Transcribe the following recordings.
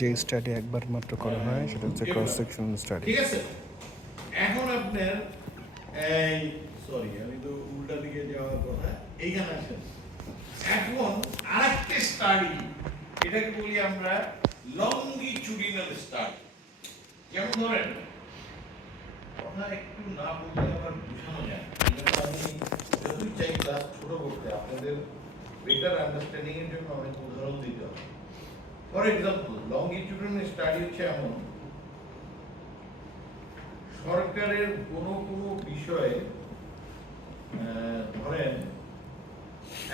যে স্টাডি একবার মাত্র করা হয় সেটা হচ্ছে ক্রস সেকশনাল স্টাডি। ঠিক আছে, এখন আপনার এই সরি আমি তো উল্টা দিকে যাওয়ার কথা, এইখানে আসেন। এখন আরেকটা স্টাডি, এটাকে বলি আমরা লংগিচুডিনাল স্টাডি। যেমন ধরেন, কথা একটু না বললে আবার বোঝানো যায় না। আমি যতই চাই ক্লাস ছোট করতে, আপনাদের বেটার আন্ডারস্ট্যান্ডিং এর জন্য অনেক উদাহরণ দিতে হবে। ফর এক্সাম্পল, লংগিচুডিনাল স্টাডি হচ্ছে এমন, সরকারের কোনো কোনো বিষয়ে ধরেন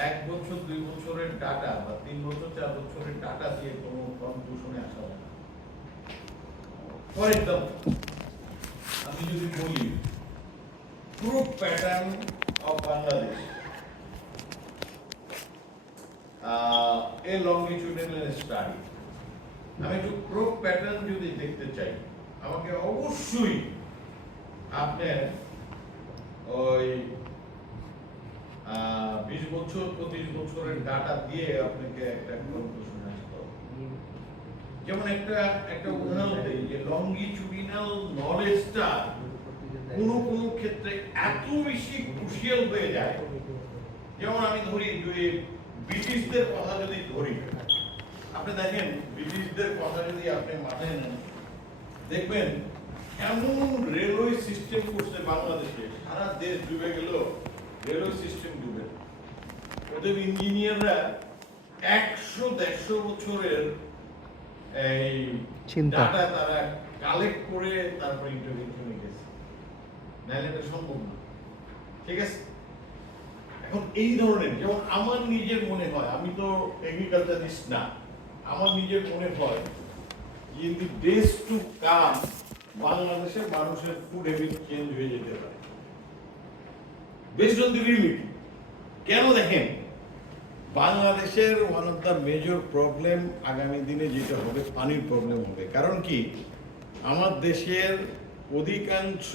1 বছর 2 বছরের ডাটা বা 3 বছর 4 বছরের ডাটা দিয়ে কোনো কনক্লুশনে আসা যায় না। ফর এক্সাম্পল, আমি যদি বলি crop pattern of Bangladesh, a longitudinal study, আমি একটু ক্রপ প্যাটার্ন যদি দেখতে চাই, আমাকে অবশ্যই আপনার ওই 20 বছর 25 বছরের ডাটা দিয়ে আপনাকে একটা কনক্লুশন আসতে হবে। যেমন একটা উদাহরণ দেই, যে লংগিচুডিনাল নলেজটা কোনো কোনো ক্ষেত্রে এত বেশি ক্রুশিয়াল হয়ে যায়। যেমন আমি ধরি যে ব্রিটিশদের কথা যদি ধরি, আপনি দেখেন ব্রিটিশদের কথা যদি আপনি মাথায় নেন, দেখবেন এমন রেলওয়ে সিস্টেম করছে বাংলাদেশে, সারা দেশ ডুবে গেল, রেলওয়ে সিস্টেম ডুবে। ওদের ইঞ্জিনিয়াররা 100-150 বছরের এই ডাটা তারা কালেক্ট করে তারপর ইন্টারভিউ গেছে, নাহলে এটা সম্ভব না। ঠিক আছে, এখন এই ধরনের, যেমন আমার নিজের মনে হয়, আমি তো এগ্রিকালচারিস্ট না, আমার নিজের মনে হয় in the days to come বাংলাদেশের মানুষের ফুড হ্যাবিট চেঞ্জ হয়ে যেতে পারে বেসড অন দি রিয়েলিটি। কেন দেখেন, বাংলাদেশের one of the major problem আগামী দিনে যেটা হবে, পানির প্রবলেম হবে। কারণ কি, আমার দেশের অধিকাংশ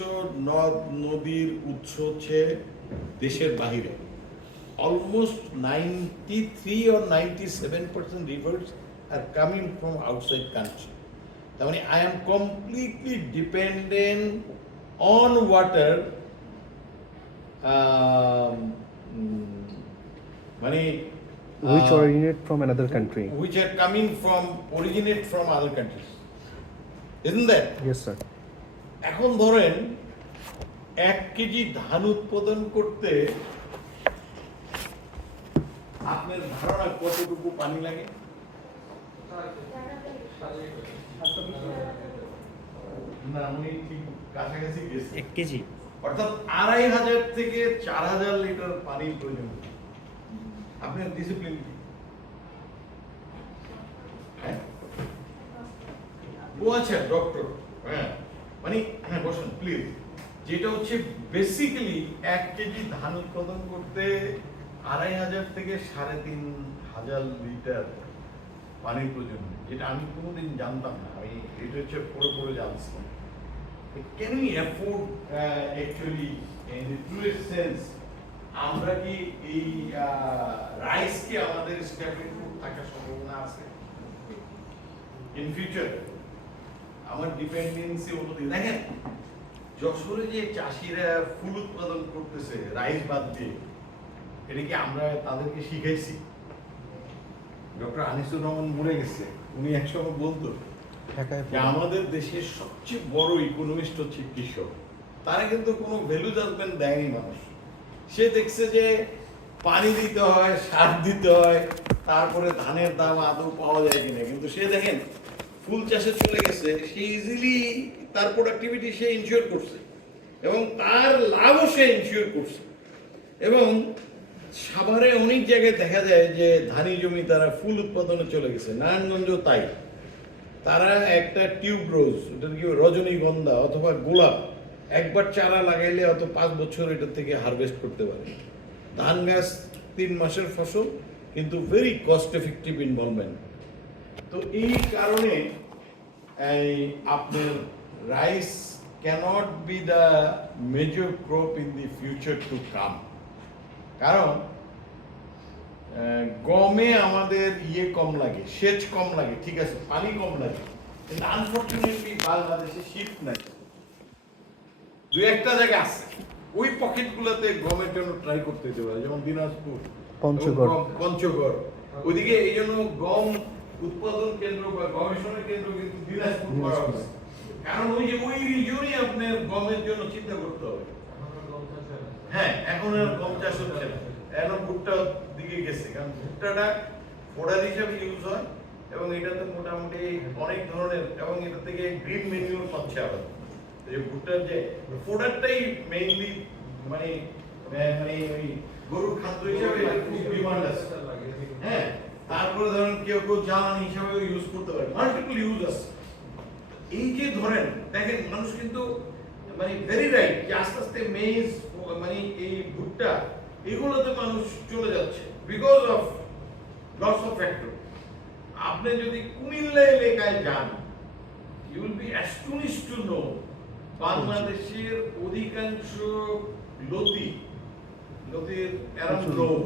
নদ নদীর উৎস হচ্ছে দেশের বাহিরে। Almost 93 or 97% rivers are coming from outside country. তার মানে I am completely dependent on water, মানে which originate from another country, which are coming from originate from other countries, isn't that? yes sir. এখন ধরেন 1 KG ধান উৎপাদন করতে আপনার ধারণা কতটুকু পানি লাগে? না, আমি ঠিক কাছাকাছি গেছি। 1 কেজি অর্থাৎ 2500 থেকে 4000 লিটার পানির প্রয়োজন। আপনার ডিসিপ্লিন কি? ও আচ্ছা, ডক্টর। হ্যাঁ, মানে হ্যাঁ, বসুন প্লিজ। যেটা হচ্ছে বেসিক্যালি 1 কেজি ধান উৎপাদন করতে 2500 থেকে 3500 লিটার পানির প্রয়োজন, যেটা আমি কোনোদিন জানতাম না। আমি এটা হচ্ছে পড়ে জানছি। Can we afford actually in the truest sense, আমরা কি এই রাইসকে আমাদের স্ট্যাপল ফুড থাকার সম্ভাবনা আছে ইন ফিউচার? আমার ডিপেন্ডেন্সি অনুযায়ী দেখেন, যশোরে যে চাষিরা ফুল উৎপাদন করতেছে রাইস বাদ দিয়ে, এটা কি আমরা তাদেরকে শিখাইছি? ডক্টর আনিসুর রহমান মরে গেছে, উনি একসময় বলতো যে আমাদের দেশের সবচেয়ে বড় ইকোনমিস্ট হচ্ছে কৃষক। তারা কিন্তু কোনো ভ্যালু জাজমেন্ট দেয়নি মানুষ। সে দেখছে যে পানি দিতে হয়, সার দিতে হয়, তারপরে ধানের দাম আদৌ পাওয়া যায় কিনা। কিন্তু সে দেখেন ফুল চাষে চলে গেছে, সে ইজিলি তার প্রোডাক্টিভিটি সে ইনশিওর করছে এবং তার লাভও সে ইনশিওর করছে। এবং সাভারে অনেক জায়গায় দেখা যায় যে ধানি জমি তারা ফুল উৎপাদনে চলে গেছে, নারায়ণগঞ্জ তাই। তারা একটা টিউব রোজ, এটা কি রজনীগন্ধা অথবা গোলাপ, একবার চারা লাগাইলে অত 5 বছর এটা থেকে হারভেস্ট করতে পারে। ধান গাছ 3 মাসের ফসল, কিন্তু ভেরি কস্ট এফেক্টিভ ইনভলভমেন্ট। তো এই কারণে আপনার rice cannot be the major crop in the future to come. কারণ গমে আমাদের কম লাগে, সেচ কম লাগে, ঠিক আছে, পানি কম লাগে, কিন্তু আনফরচুনেটলি বাংলাদেশে শীত নাই। দু একটা জায়গা আছে ওই পকেটগুলোতে গমের জন্য ট্রাই করতে হতে পারে, যেমন দিনাজপুর, পঞ্চগড়, ওইদিকে এই জন্য গম উৎপাদন কেন্দ্র বা গবেষণা কেন্দ্র কিন্তু দিনাজপুর করা হয়েছে। কারণ ওই রিজিয়নই আপনার গমের জন্য চিন্তা করতে হবে। হ্যাঁ, এখন আর গম চাষ হচ্ছে না, এখন ভুট্টার দিকে গেছে, কারণ ভুট্টাটা ফোডার হিসাবে ইউজ হয় এবং এটাতে মোটামুটি অনেক ধরনের, এবং এটা থেকে গ্রিন ম্যানিউর পাচ্ছে আবার। যে ভুট্টার যে ফোডারটাই মেইনলি মানে মানে ওই গরুর খাদ্য হিসাবে এটা খুব ডিমান্ড আছে। হ্যাঁ, তারপরে ধরেন কেউ কেউ জ্বালানি হিসাবে ইউজ করতে পারে, মাল্টিপল ইউজ আছে। এই যে ধরেন দেখেন, মানুষ কিন্তু মানে ভেরি রাইট যে আস্তে আস্তে মেজ মানে এই ভুট্টা এগুলোতে মানুষ চলে যাচ্ছে because of loss of factor. আপনি যদি কুমিল্লা এলাকায় যান, you will be astonished to know বাংলাদেশের অধিকাংশ লতির অ্যারাউন্ড লোভ,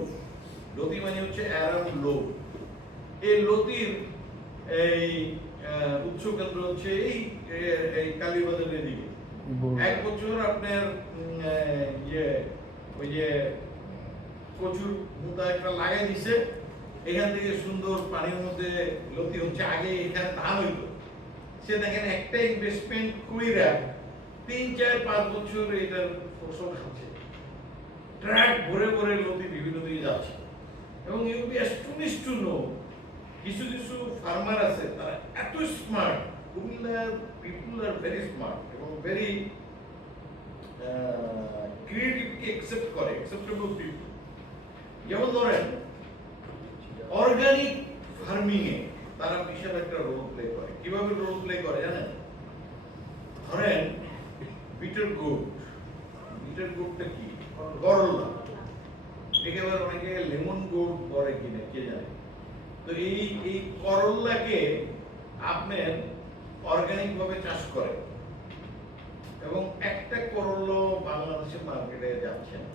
লতি মানে হচ্ছে অ্যারাউন্ড লোভ, এই লতির এই উৎস কেন্দ্র হচ্ছে এই কালীবাজারের দিকে। এক বছর আপনার ওই যে কচুর মুদা একটা লাগাই দিছে, এখান থেকে সুন্দর পানির মধ্যে লতি হচ্ছে। আগে এখানে ধান হইতো, সে দেখেন একটা ইনভেস্টমেন্ট কইরা 3-4-5 বছর এটার ফসল খাচ্ছে, ট্রাক ভরে ভরে লতি বিভিন্ন দিকে যাচ্ছে। এবং you be astonished to know কিছু কিছু ফার্মার আছে তারা এত স্মার্ট, কুমিল্লার পিপল আর ভেরি স্মার্ট এবং ভেরি ক্রিয়েটিভকে অ্যাকসেপ্টেবল পিপল। যেমন ধরেন অর্গানিক ফার্মিং এ তারা বিশাল একটা রোল প্লে করে। কিভাবে রোল প্লে করে জানেন? ধরেন বিটার গোটটা কি? করল্লা, একেবারে অনেকে লেমন গোট করে কিনা কে জানে। তো এই করল্লাকে আপনার অর্গানিক ভাবে চাষ করে এবং একটা করল্লা বাংলাদেশের মার্কেটে যাচ্ছে না।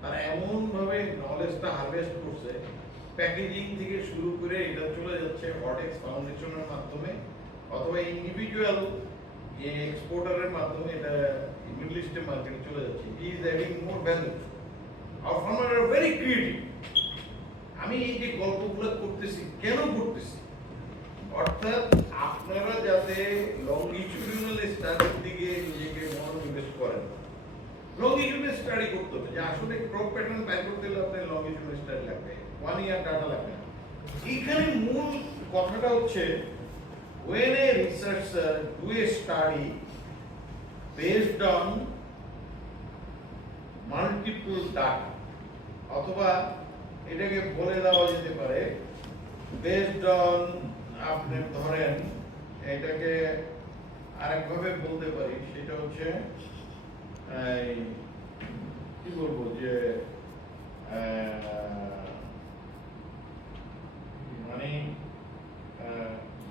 তারা এমন ভাবে নলেজটা হারভেস্ট করছে, প্যাকেজিং থেকে শুরু করে এটা চলে যাচ্ছে হটেক্স ফাউন্ডেশনের মাধ্যমে অথবা ইন্ডিভিজুয়াল এক্সপোর্টারের মাধ্যমে এটা মিডল ইস্টের মার্কেটে চলে যাচ্ছে। He is adding more value. Our farmer are very creative. আমি এই যে গল্পগুলো করতেছি কেন করতেছি, অর্থাৎ আপনারা যাতে লংগিটিউডিনাল স্টাডির দিকে নিজেকে মনোনিবেশ করেন। লংগিটিউডিনাল স্টাডি করতে হবে যে আসলে ক্রপ প্যাটার্ন বের করতে হলে আপনার লংগিটিউডিনাল স্টাডি লাগবে, 1 ইয়ার ডাটা লাগবে না। এখানে মূল কথাটা হচ্ছে when a researcher do a study based on multiple data, অথবা এটাকে বলে দেওয়া যেতে পারে বেসড অন, আপনি ধরেন এটাকে আরেকভাবে বলতে পারি, সেটা হচ্ছে কি বলবো যে মানে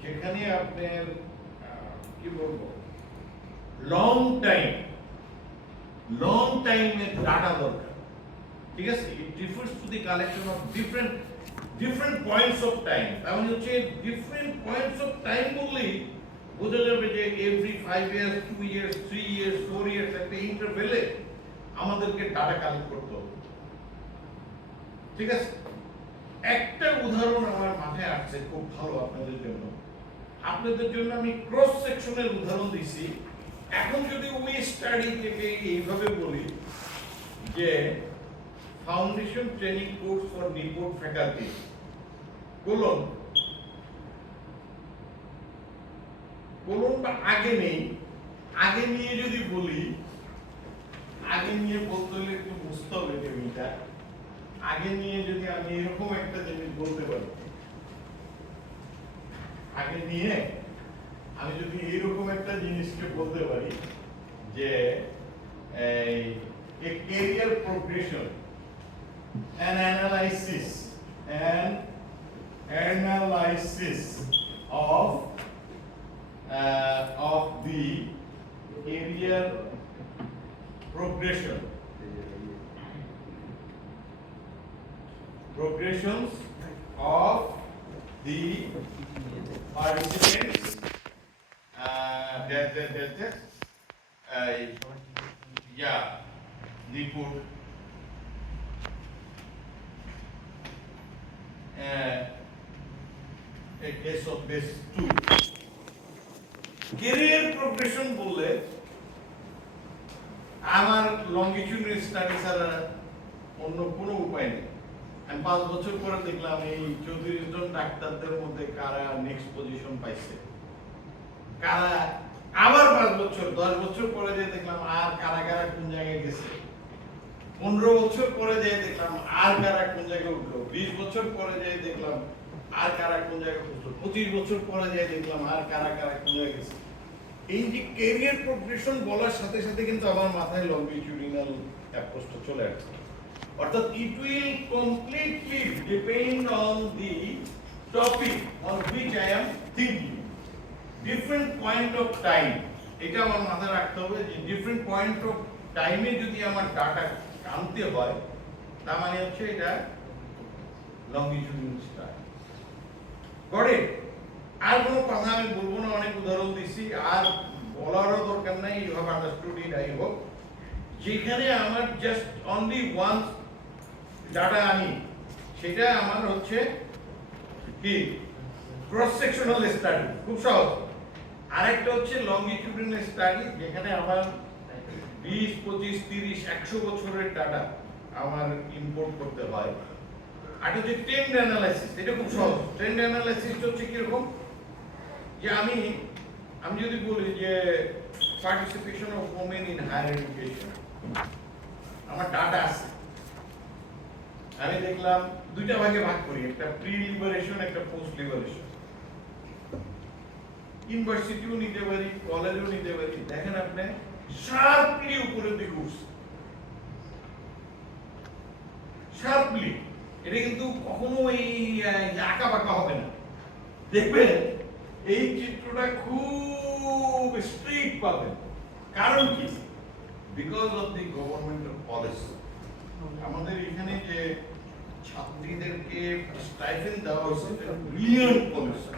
যেখানে আপনার কি বলবো লং টাইমের ডাটা দরকার, ঠিক আছে? It refers to the collection of different points of time. তার মানে হচ্ছে ডিফারেন্ট পয়েন্টস অফ টাইম বললেই বোঝা যাবে যে every 5 years, 2 years, 3 years, 4 years একটা ইন্টারভ্যালে আমাদেরকে ডাটা কালেক্ট করতে হবে, ঠিক আছে? একটা উদাহরণ আমার মাথায় আসছে খুব ভালো আপনাদের জন্য আমি ক্রস সেকশনের উদাহরণ দিছি। এখন যদি ওই স্টাডি থেকে এইভাবে বলি যে foundation training course for Newport faculty colon বা আগে নেই, আগে নিয়ে যদি বলি, আগে নিয়ে বলতে হলে একটু বুঝতে হবে টেবিলটা। আগে নিয়ে যদি আমি এরকম একটা জিনিস বলতে পারি, আগে নিয়ে আমি যদি এইরকম একটা জিনিসকে বলতে পারি যে a career progression, an analysis of the career progressions report a case of base 2. Career progression বললে আমার লঙ্গিটিউডনাল স্টাডি ছাড়া অন্য কোনো উপায় নেই। আমি 5 বছর পরে দেখলাম এই 34 জন ডাক্তারদের মধ্যে কারা নেক্সট পজিশন পাইছে, কারা আবার 5 বছর 10 বছর পরে যে দেখলাম আর কারা কারা কোন জায়গায় গেছে, 15 বছর পরে যে দেখলাম আর কারা কোন জায়গায় উঠলো, 20 বছর পরে যে দেখলাম আর কারা কোন জায়গায় উঠলো, 25 বছর পরে যে দেখলাম আর কারা কারা কোন জায়গায় গেছে। এই যে ক্যারিয়ার প্রোগ্রেশন বলার সাথে সাথে কিন্তু আমার মাথায় লঙ্গিটিউডিনাল অ্যাপ্রোচটা চলে আসছে। অর্থাৎ it will completely depend on the topic on which I am thinking. Different point of time, এটা আমার মাথায় রাখতে হবে যে ডিফারেন্ট পয়েন্ট অফ টাইমে যদি আমার ডাটা আনতে হয়, তার মানে হচ্ছে এটা লঙ্গিটিউডিনাল স্টাডি। Got it? আর কোনো কথা আমি বলবো না, অনেক উদাহরণ দিছি, আর বলারও দরকার নাই। You have understood it, I hope. যেখানে আমার জাস্ট অনলি ওয়ান্স ডাটা আনি, সেটা আমার হচ্ছে কি ক্রস সেকশনাল স্টাডি, খুব সহজ। আরেকটা হচ্ছে লঙ্গিটিউডিনাল স্টাডি, যেখানে আমার 20, 25, 30, 100 বছরের ডাটা আমার ইম্পোর্ট করতে হয়। আর হচ্ছে ট্রেন্ড অ্যানালাইসিস, এটা খুব সহজ। ট্রেন্ড অ্যানালাইসিস হচ্ছে কিরকম, যে আমি যদি বলি যে participation of women in higher education, আমার ডাটা আছে, আমি দেখলাম দুইটা ভাগে ভাগ করি, একটা প্রি লিবারেশন, একটা পোস্ট লিবারেশন। ইউনিভার্সিটিও নিতে পারি, কলেজও নিতে পারি। দেখেন আপনি শার্পলি উপরের দিকে উঠছে, শার্পলি। এটা কিন্তু কখনো এই আঁকা বাঁকা হবে না, দেখবেন এই চিত্রটা খুব স্ট্রিক্ট পাবেন। কারণ কি? Because of the governmental policy. আমাদের এখানে যে ছাত্রীদেরকে স্টাইপেন্ড দেওয়া হয়েছে, এটা ব্রিলিয়ান্ট পলিসি।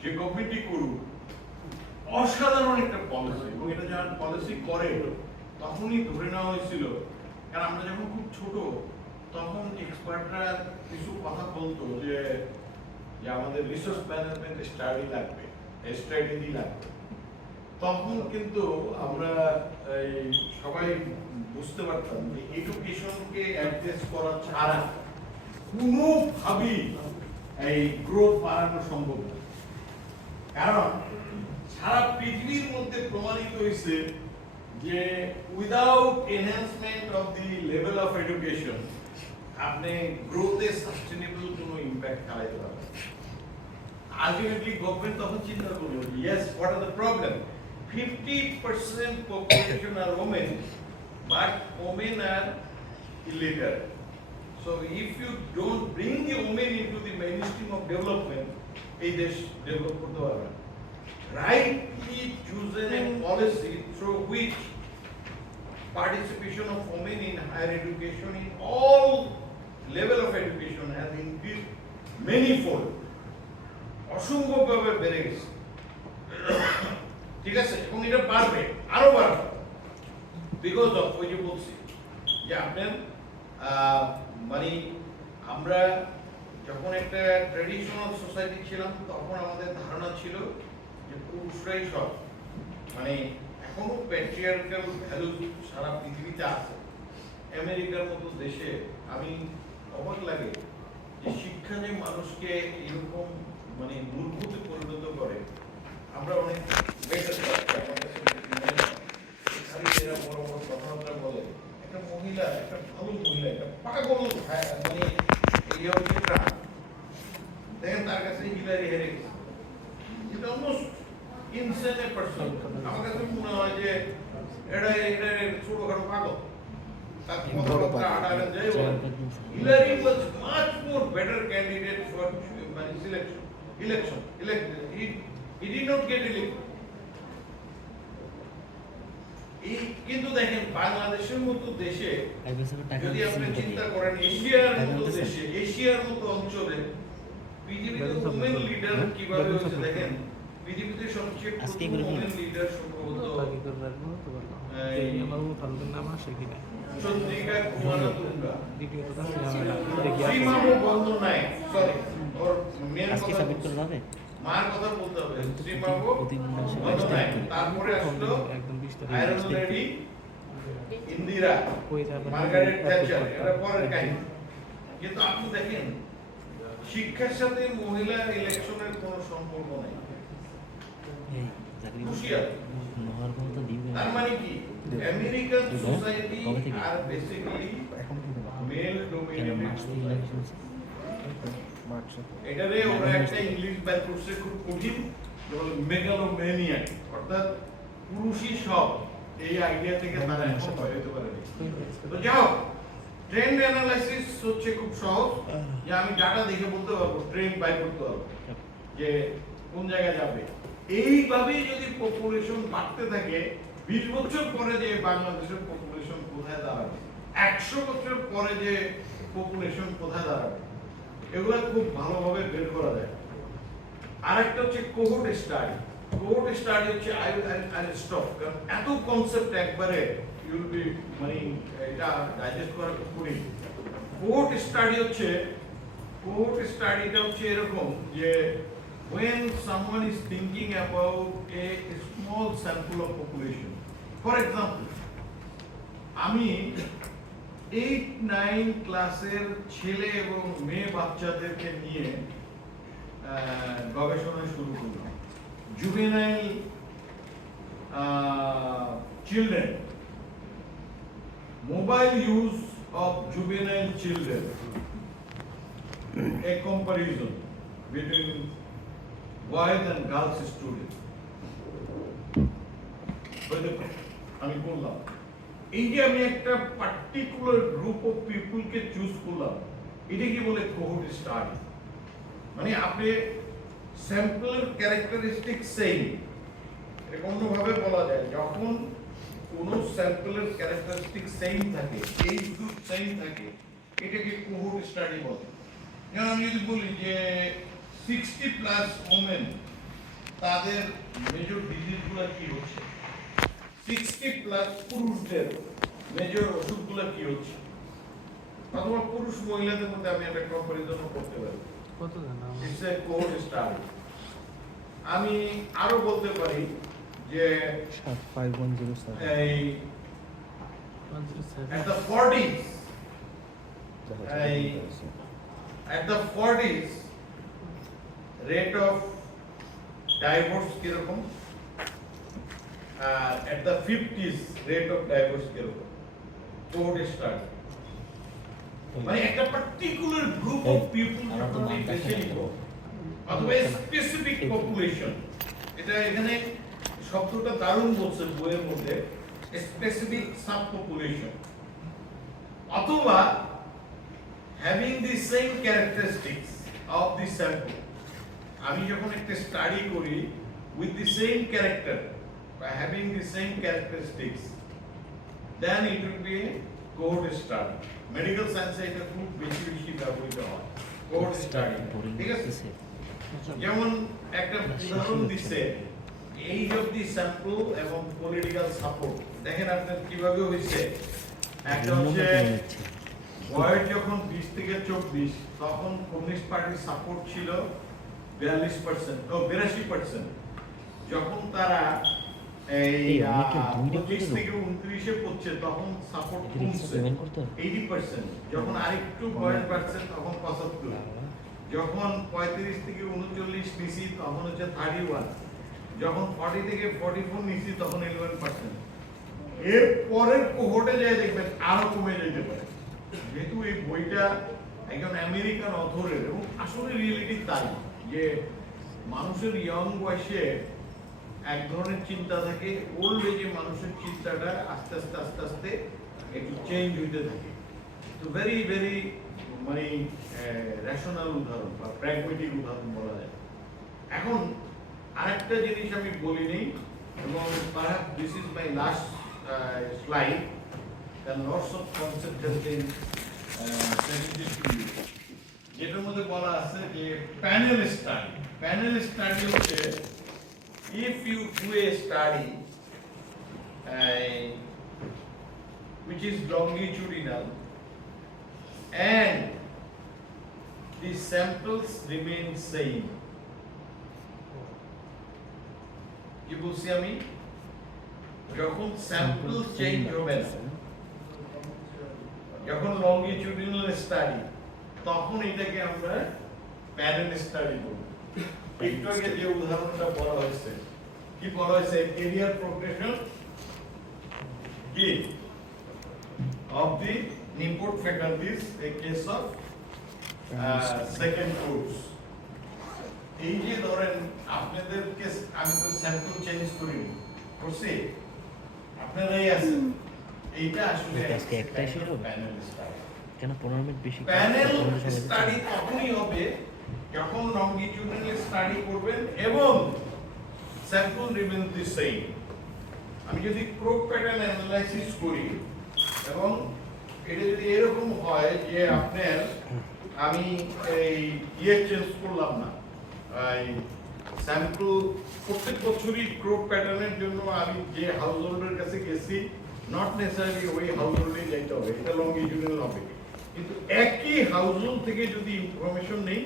যে গভর্নমেন্টই করুক, অসাধারণ একটা পলিসি। এবং এটা যখন পলিসি করে তখনই ধরে নেওয়া হয়েছিল, কারণ আমরা যখন খুব ছোট তখন এক্সপার্টরা কিছু কথা বলতো যে আমাদের রিসোর্স ম্যানেজমেন্ট স্টাডি লাগবে, স্ট্র্যাটেজি লাগবে। তখন কিন্তু আমরা সবাই বুঝতে পারতাম যে এডুকেশনকে অ্যাড্রেস করা ছাড়া কোনোভাবেই এই গ্রোথ বাড়ানো সম্ভব না। কারণ সারা পৃথিবীর মধ্যে প্রমাণিত হয়েছে যে without enhancement of the level of education আপনি গ্রোথে সাস্টেনেবল কোনো ইম্প্যাক্ট ফেলাইতে পারবেন। আলটিমেটলি গভর্নমেন্ট তখন চিন্তা করলো, yes, what are the problem? 50% population are women, but women are illiterate. So if you don't bring the women into the mainstream of development, এই দেশ develop করতে পারবে না। Rightly chosen a policy through which participation of women in higher education in all level of education has increased manyfold. অসম্ভবভাবে বেড়ে গেছে, ঠিক আছে? এবং এটা বাড়বে, আরো বাড়বে, বিকজ অফ ওই যে বলছি যে আপনার মানে আমরা যখন একটা ট্রেডিশনাল সোসাইটি ছিলাম, তখন আমাদের ধারণা ছিল যে পুরুষরাই সব, মানে এখনো প্যাট্রিয়ার্কাল ভ্যালু সারা পৃথিবীতে আছে। আমেরিকার মতো দেশে আমি অবাক লাগে যে শিক্ষা যে মানুষকে এরকম মানে মূর্খতে পরিণত করে। আমরা অনেক বড় বড় কথাবার্তা বলে, একটা মহিলা, একটা ভালো মহিলা, একটা পাগল মানে দেখেন তার কাছে হিলারি হেরে গেছে, এটা অলমোস্ট ইনসেন এ পারসন। আমার কাছে মনে হয় যে এটা ছোটখাটো পাগল, তার কথাবার্তা আড়ালে যায় বলে। Hillary was much more better candidate for মানে election. He did not get elected. কিন্তু দেখেন বাংলাদেশের মতো দেশে যদি আপনি চিন্তা করেন, এশিয়ার মতো দেশে, এশিয়ার মতো অঞ্চলে পৃথিবীতে ওমেন লিডার কিভাবে হচ্ছে দেখেন। পৃথিবীতে সবচেয়ে আজকে প্রথম করে দিন। women leader সম্ভবত বাকি করে রাখবো তো বললো এই আমার ফালতুর নাম আসে কিনা চন্দ্রিকা কুমারতুঙ্গা। দ্বিতীয়ত ঝামেলা দেখি আসে শ্রীমাভু বন্দ্যোপাধ্যায়, sorry, ওর মেয়ের আজকে কথা সাবমিট বলছি। করে যাবে মার কথা বলতে হবে। শ্রীমাভু প্রতি মাসে 22 বন্দ্যোপাধ্যায়, তারিখ করে। তারপরে আসলো একদম 20 আয়রন তারিখ লেডি ইন্দিরা, ওই যাবে মার্গারেট থ্যাচার, এটা পরের কাহিনী। কিন্তু আপনি দেখেন শিক্ষার সাথে মহিলা ইলেকশনের কোনো সম্পর্ক নেই। এই চাকরি হুঁশিয়ার। নহর কোনো তো দিবে তার মানে কি আমেরিকান কবে? সোসাইটি কবে থেকে? আর বেসিক্যালি এখন কি দেবো? মেল কেন ডোমিনেটেড মাস থেকে সোসাইটি। শুনছি মার্চে। এটারে ওরা একটা ইংলিশ বের করছে খুব কঠিন, মেগালোম্যানিয়াক, অর্থাৎ পুরুষই সব, এই আইডিয়া থেকে তারা এখন ভয় হতে পারেনি। তো যাও ট্রেন্ড অ্যানালাইসিস হচ্ছে খুব সহজ, যে আমি ডাটা দেখে বলতে পারবো, ট্রেন্ড বাই করতে পারবো যে কোন জায়গায় যাবে। এইভাবেই যদি পপুলেশন বাড়তে থাকে, 20 বছর পরে যে বাংলাদেশের পপুলেশন কোথায় দাঁড়াবে, 100 বছর পরে যে পপুলেশন কোথায় দাঁড়াবে, এগুলো খুব ভালোভাবে বের করা যায়। আরেকটা হচ্ছে কোহোর্ট স্টাডি। কোহোর্ট স্টাডি হচ্ছে আই স্টপ, কারণ এত কনসেপ্ট একবারে ইউল বি মানে এটা ডাইজেস্ট করা খুব কঠিন। কোহোর্ট স্টাডিটা হচ্ছে এরকম যে when someone is thinking about a small sample of population, for example, আমি 8-9 ক্লাসের ছেলে এবং মেয়ে বাচ্চাদেরকে নিয়ে গবেষণা শুরু করলাম। Juvenile children, mobile use of juvenile children, a comparison between boys and girls students. আমি বললাম এই যে আমি একটা পার্টিকুলার গ্রুপ অফ পিপলকে চুজ করলাম, এটা কি বলে কোহোর্ট স্টাডি। মানে আপনি স্যাম্পলের ক্যারেক্টারিস্টিক সেম, এটা অন্যভাবে বলা যায়, যখন কোন স্যাম্পলের ক্যারেক্টারিস্টিক সেম থাকে, এই গ্রুপ সেম থাকে, এটাকে কোহোর্ট স্টাডি বলে। যেমন আমি যদি বলি যে 60+ ওমেন, তাদের মেজর ডিজিজগুলো কি হচ্ছে, 60+ পুরুষদের মেজর অসুখগুলো কি হচ্ছে, অথবা পুরুষ মহিলাদের মধ্যে আমি একটা কম্পারিজন করতে পারি। কত জানা ইটস এ কোহোর্ট স্টাডি। আমি আরো বলতে পারি যে 5107 এই at the 40s, at the 40s rate of divorce কিরকম, আর at the 50s rate of divorce কিরকম, কোহোর্ট স্টাডি। মানে একটা পার্টিকুলার গ্রুপ অফ পিপল যখন আমি বেছে নিব, অথবা স্পেসিফিক পপুলেশন, এটা এখানে শব্দটা দারুণ বলছে বইয়ের মধ্যে, স্পেসিফিক সাব পপুলেশন, অথবা having the same characteristics of the sample. আমি যখন একটা স্টাডি করি উইথ দি সেম ক্যারেক্টার বা having the same characteristics, then it will be a cohort study. Medical সায়েন্সে এটা খুব বেশি বেশি ব্যবহৃত হয়, কোহোর্ট স্টাডি। ঠিক আছে, যেমন একটা উদাহরণ দিচ্ছে, এইজ অফ দি স্যাম্পল এবং পলিটিক্যাল সাপোর্ট। দেখেন আপনার কিভাবে হয়েছে, একটা হচ্ছে বয়স যখন 20 থেকে 24, তখন কমিউনিস্ট পার্টির সাপোর্ট ছিল 42%, 82%। যখন তারা এই 25 থেকে 29-এ পড়ছে, তখন সাপোর্ট কমছে 80%। যখন আরেকটু বয়স বাড়ছে তখন 75। যখন 35 থেকে 39 নিছি তখন হচ্ছে 31। যখন 40 থেকে 44 নিছি তখন 11%। এর পরের কোহোর্টে যায় দেখবেন আরো কমে যেতে পারে। যেহেতু এই বইটা একজন আমেরিকান অথরের, এবং আসলে রিয়েলিটি তাই যে মানুষের ইয়ং বয়সে এক ধরনের চিন্তা থাকে, ওল্ড এজে মানুষের চিন্তাটা আস্তে আস্তে আস্তে আস্তে একটু চেঞ্জ হইতে থাকে। তো ভেরি ভেরি মানে রেশনাল উদাহরণ বা প্র্যাগমেটিক উদাহরণ বলা যায়। এখন আরেকটা জিনিস আমি বলিনি, এবং perhaps this is my last slide, and lots of concepts have been presented to you. যেটার মধ্যে বলা আছে যে প্যানেল স্টাডি। প্যানেল স্টাডি হচ্ছে if you do a study which is longitudinal and the samples remain same, কি বলছি আমি, যখন স্যাম্পল চেঞ্জ হবে না, যখন লংগিটিউডিনাল স্টাডি, তখন এটাকে আমরা প্যানেল স্টাডি বলি। একটু আগে যে উদাহরণটা বলা হয়েছে, কি বলা হয়েছে, ক্যারিয়ার প্রোগ্রেশন কি of the import faculties a case of second course। এই যে ধরেন আপনাদেরকে আমি তো স্যাম্পল চেঞ্জ করিনি, করছি, আপনারাই আছেন, এইটা আসলে আজকে একটাই শেষ হবে? Panel study. কেন 15 মিনিট বেশি? প্যানেল স্টাডি তখনই হবে যখন লংগিটিউডিনাল স্টাডি করবেন এবং স্যাম্পল রিমেন দি সেম। আমি যদি ক্রপ প্যাটার্ন অ্যানালাইসিস করি এবং এটা যদি এরকম হয় যে আপনার আমি এই চেঞ্জ করলাম না, এই স্যাম্পল প্রত্যেক বছরই ক্রপ প্যাটার্নের জন্য আমি যে হাউস হোল্ডের কাছে গেছি, নট নেসেসারি ওই হাউস হোল্ডে যাইতে হবে, এটা লংগিটিউডিনাল হবে, কিন্তু একই হাউস হোল্ড থেকে যদি ইনফরমেশন নেই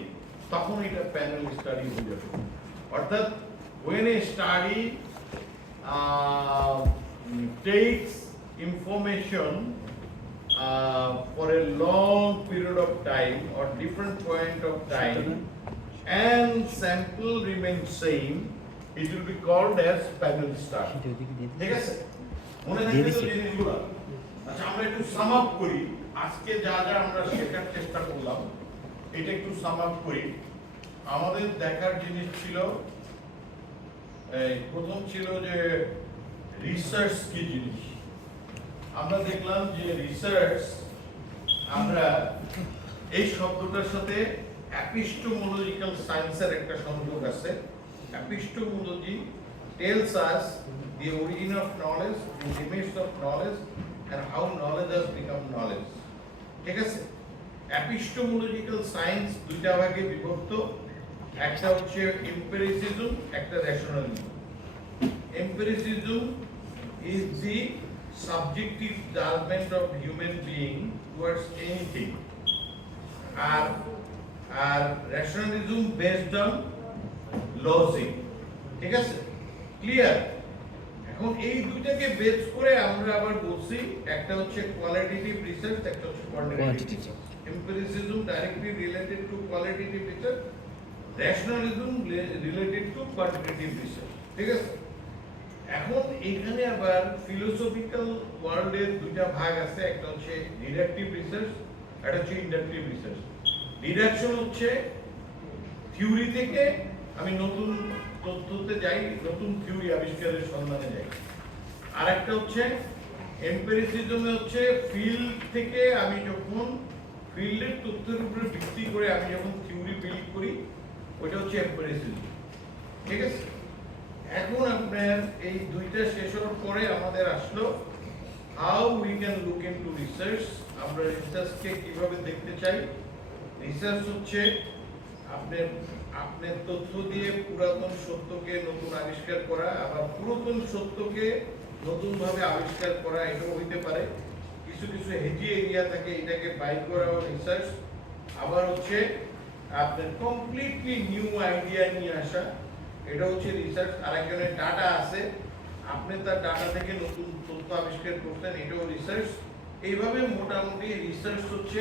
তখন এটা প্যানেল স্টাডি হয়ে যাবে। অর্থাৎ when a study takes information for a long period of time or different point of time and sample remains same, it will be called as panel study। ঠিক আছে, মনে রাখবেন তো জিনিসগুলো। আচ্ছা, আমরা একটু সাম আপ করি, আজকে যা যা আমরা শেখার চেষ্টা করলাম এটা একটু সাম আপ করি। আমাদের দেখার জিনিস ছিল, প্রথম ছিল যে রিসার্চ কি জিনিস। আমরা দেখলাম যে রিসার্চ, আমরা এই শব্দটার সাথে এপিস্টেমোলজিক্যাল সায়েন্সের একটা সংযোগ আছে। Epistemology tells us the origin of knowledge, the limits of knowledge and how knowledge has become knowledge। ঠিক আছে, এপিস্টেমোলজিক্যাল সায়েন্স দুইটা ভাগে বিভক্ত, একটা হচ্ছে এম্পিরিসিজম, একটা rationalism. Empiricism is the subjective judgment of human being towards anything, আর rationalism based on logic। ঠিক আছে, ক্লিয়ার? এখন এই দুইটাকে বেস করে আমরা আবার বলছি, একটা হচ্ছে কোয়ালিটেটিভ রিসার্চ, একটা হচ্ছে quantitative. Empiricism directly related to qualitative research, rationalism related to quantitative research। ঠিক আছে, এখন এখানে আবার ফিলোসফিক্যাল ওয়ার্ল্ডের দুইটা ভাগ আছে, একটা হচ্ছে ডিডাকটিভ রিসার্চ, একটা হচ্ছে ইন্ডাকটিভ রিসার্চ। ডিডাকশন হচ্ছে থিওরি থেকে আমি নতুন তথ্যতে যাই, নতুন থিওরি আবিষ্কারের সন্ধানে যাই। আর একটা হচ্ছে এম্পিরিসিজমে হচ্ছে ফিল্ড থেকে আমি যখন ফিল্ডের তথ্যের উপরে ভিত্তি করে আমি যখন থিওরি বিল্ড করি, ওইটা হচ্ছে এম্পিরিসিজম। ঠিক আছে, এখন আপনার এই দুইটা শেষ হওয়ার পরে আমাদের আসলো how we can look into research. আমরা রিসার্চকে কিভাবে দেখতে চাই। রিসার্চ হচ্ছে আপনার তথ্য দিয়ে পুরাতন সত্যকে নতুন আবিষ্কার করা, আবার পুরাতন সত্যকে নতুন ভাবে আবিষ্কার করা, এটাও হইতে পারে। কিছু কিছু হেজি এরিয়া থাকে, এটাকে বাইর করা রিসার্চ। আবার হচ্ছে আপনার কমপ্লিটলি নিউ আইডিয়া নিয়ে আসা, এটা হচ্ছে রিসার্চ। আরেকজনের ডাটা আছে, আপনি তার ডাটা থেকে নতুন তথ্য আবিষ্কার করতেন, এটাও রিসার্চ। এইভাবে মোটামুটি রিসার্চ হচ্ছে,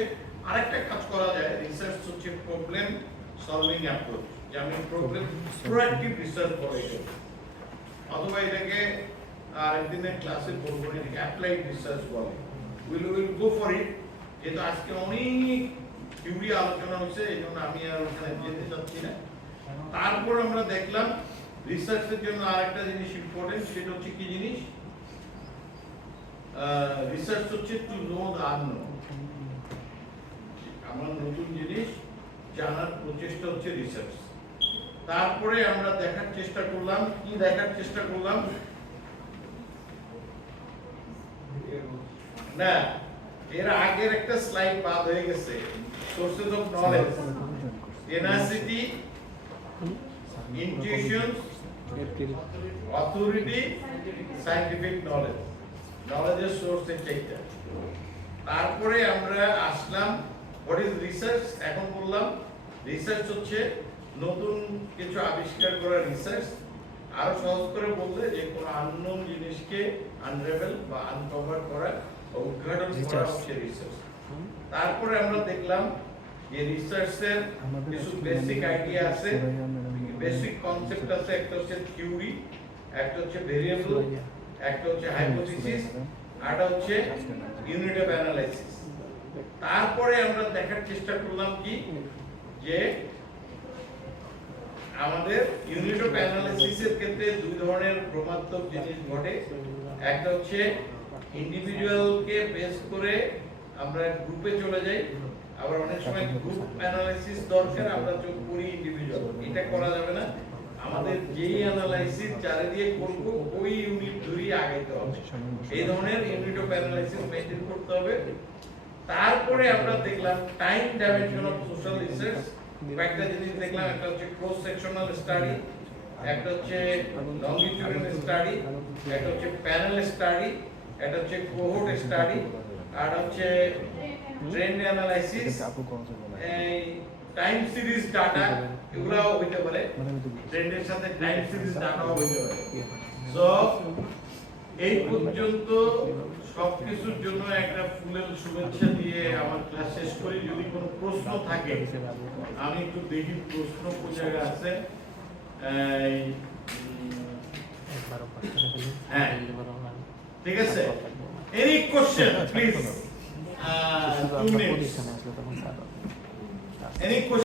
আরেকটা কাজ করা যায়, রিসার্চ হচ্ছে প্রবলেম সলভিং অ্যাপ্রোচ, যে আমি প্রবলেম প্রোঅ্যাক্টিভ রিসার্চ করে এটা, অথবা এটাকে আরেকদিনের ক্লাসে বলবো, এটাকে অ্যাপ্লাইড রিসার্চ বলে। Will go for it. যেহেতু আজকে অনেক থিওরি আলোচনা হয়েছে, এই জন্য আমি আর ওখানে যেতে চাচ্ছি না। তারপর আমরা দেখলাম রিসার্চের জন্য আরেকটা জিনিস ইম্পর্টেন্ট, সেটা হচ্ছে কি জিনিস, রিসার্চ হচ্ছে টু নো দ্য আননোন। আমার নতুন জিনিস জানার প্রচেষ্টা হচ্ছে রিসার্চ। তারপরে আমরা দেখার চেষ্টা করলাম, কি দেখার চেষ্টা করলাম না, এর আগের একটা স্লাইড বাদ হয়ে গেছে। Sources of knowledge, tenacity, intuitions April authority scientific knowledge, নলেজের সোর্স এইটা। তারপরে আমরা আসলাম হোয়াট ইজ রিসার্চ। এখন বললাম রিসার্চ হচ্ছে নতুন কিছু আবিষ্কার করা রিসার্চ। আরো সহজ করে বললে যে কোনো আননোন জিনিসকে আনরেভেল বা আনকভার করা বা উদ্ঘাটন করা হচ্ছে রিসার্চ। তারপরে আমরা দেখলাম যে রিসার্চের কিছু বেসিক আইডিয়া আছে, বেসিক কনসেপ্ট আছে। একটা হচ্ছে থিওরি, একটা হচ্ছে ভেরিয়েবল, একটা হচ্ছে হাইপোথিসিস, আরটা হচ্ছে ইউনিট অফ অ্যানালাইসিস। তারপরে আমরা দেখার চেষ্টা করলাম কি যে আমাদের ইউনিট অফ অ্যানালাইসিসের ক্ষেত্রে দুই ধরনের প্রমাত্মক জিনিস ঘটে। একটা হচ্ছে ইন্ডিভিজুয়ালকে বেস করে আমরা গ্রুপে চলে যাই, আবার অনেক সময় গ্রুপ অ্যানালাইসিস দরকার, আমরা চোখ করি ইন্ডিভিজুয়াল। এটা করা যাবে না। আমাদের যেই অ্যানালাইসিস যারে দিয়ে করব ওই ইউনিট ধরেই আগাইতে হবে। এই ধরনের ইউনিট অফ অ্যানালাইসিস মেইনটেইন করতে হবে। তারপরে আমরা দেখলাম time dimension of social research. কয়েকটা জিনিস দেখলাম, একটা হচ্ছে ক্রস সেকশনাল স্টাডি, একটা হচ্ছে লংজিটিউডিনাল স্টাডি, একটা হচ্ছে প্যানেল স্টাডি, একটা হচ্ছে কোহোর্ট স্টাডি, আর হচ্ছে ট্রেন্ড অ্যানালাইসিস, এই টাইম সিরিজ ডাটা, এগুলাও হইতে পারে। ট্রেন্ডের সাথে টাইম সিরিজ ডাটাও হইতে পারে। সো এই পর্যন্ত সবকিছুর জন্য একটা ফুলের শুভেচ্ছা দিয়ে আমার ক্লাস শেষ করি। যদি কোনো প্রশ্ন থাকে আমি একটু দেখি প্রশ্ন কোন জায়গায় আছে। হ্যাঁ ঠিক আছে, any question please, 2 minutes, any question.